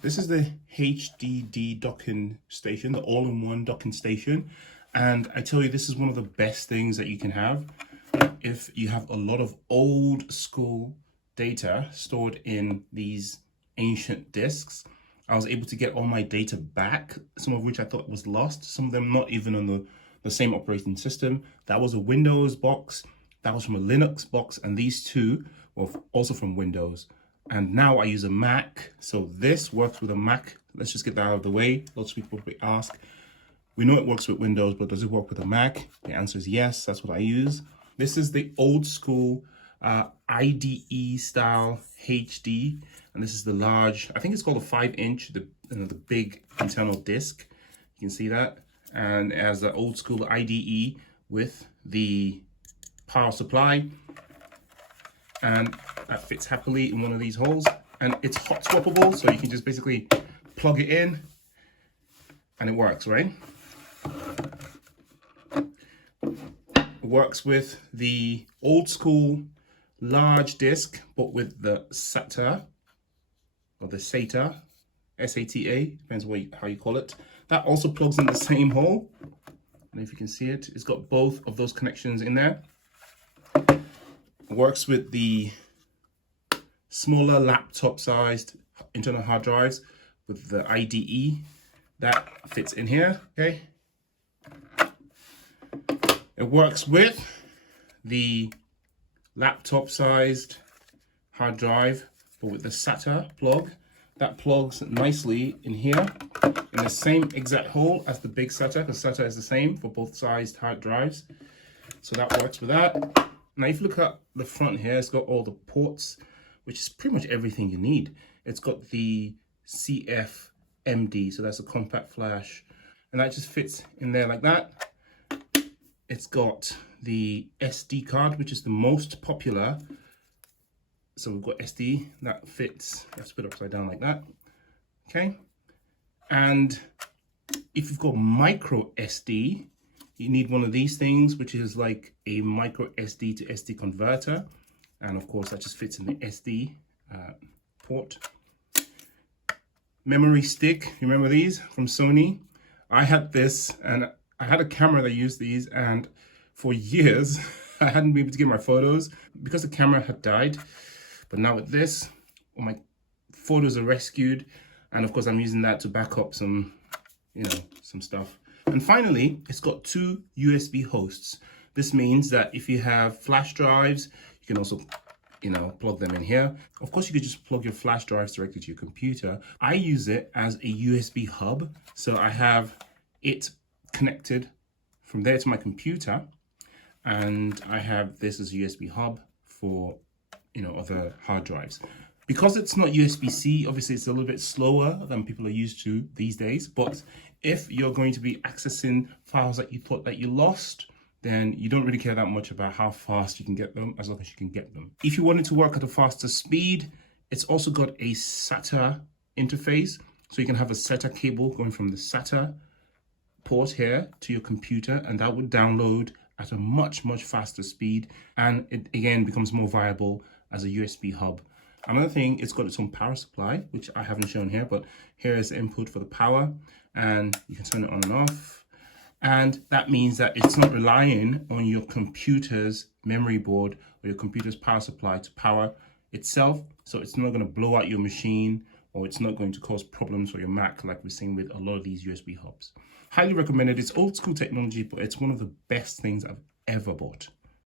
This is the HDD Docking Station, the all-in-one docking station. And I tell you, this is one of the best things that you can have if you have a lot of old school data stored in these ancient disks. I was able to get all my data back, some of which I thought was lost, some of them not even on the same operating system. That was a Windows box, that was from a Linux box, and these two were also from Windows. And now I use a Mac, so this works with a Mac. Let's just get that out of the way. Lots of people ask, we know it works with Windows, but does it work with a Mac? The answer is yes, that's what I use. This is the old school IDE style HD, and this is the large, I think it's called a 5-inch, the big internal disk. You can see that. And it has the old school IDE with the power supply, and that fits happily in one of these holes, and it's hot swappable, so you can just basically plug it in and it works, right? It works with the old school large disk, but with the SATA or the SATA, SATA, depends how you call it. That also plugs in the same hole, and if you can see it, it's got both of those connections in there. It works with the smaller laptop sized internal hard drives with the IDE that fits in here, okay? It works with the laptop sized hard drive, but with the SATA plug. That plugs nicely in here in the same exact hole as the big SATA, because SATA is the same for both sized hard drives. So that works with that. Now, if you look at the front here, it's got all the ports, which is pretty much everything you need. It's got the CFMD, so that's a compact flash, and that just fits in there like that. It's got the SD card, which is the most popular. So we've got SD, that fits, that's put upside down like that, okay? And if you've got micro SD, you need one of these things, which is like a micro SD to SD converter. And of course, that just fits in the SD port. Memory stick, you remember these from Sony? I had this, and I had a camera that used these, and for years, I hadn't been able to get my photos because the camera had died. But now with this, all my photos are rescued. And of course, I'm using that to back up some, some stuff. And finally, it's got 2 USB hosts. This means that if you have flash drives, you can also, plug them in here. Of course, you could just plug your flash drives directly to your computer. I use it as a USB hub. So I have it connected from there to my computer. And I have this as a USB hub for, other hard drives. Because it's not USB-C, obviously it's a little bit slower than people are used to these days. But if you're going to be accessing files that you thought that you lost, then you don't really care that much about how fast you can get them, as long as you can get them. If you want it to work at a faster speed, it's also got a SATA interface. So you can have a SATA cable going from the SATA port here to your computer, and that would download at a much, much faster speed. And it, again, becomes more viable as a USB hub. Another thing, it's got its own power supply, which I haven't shown here, but here is the input for the power, and you can turn it on and off. And that means that it's not relying on your computer's memory board or your computer's power supply to power itself. So it's not going to blow out your machine, or it's not going to cause problems for your Mac like we're seeing with a lot of these USB hubs. Highly recommended. It's old school technology, but it's one of the best things I've ever bought.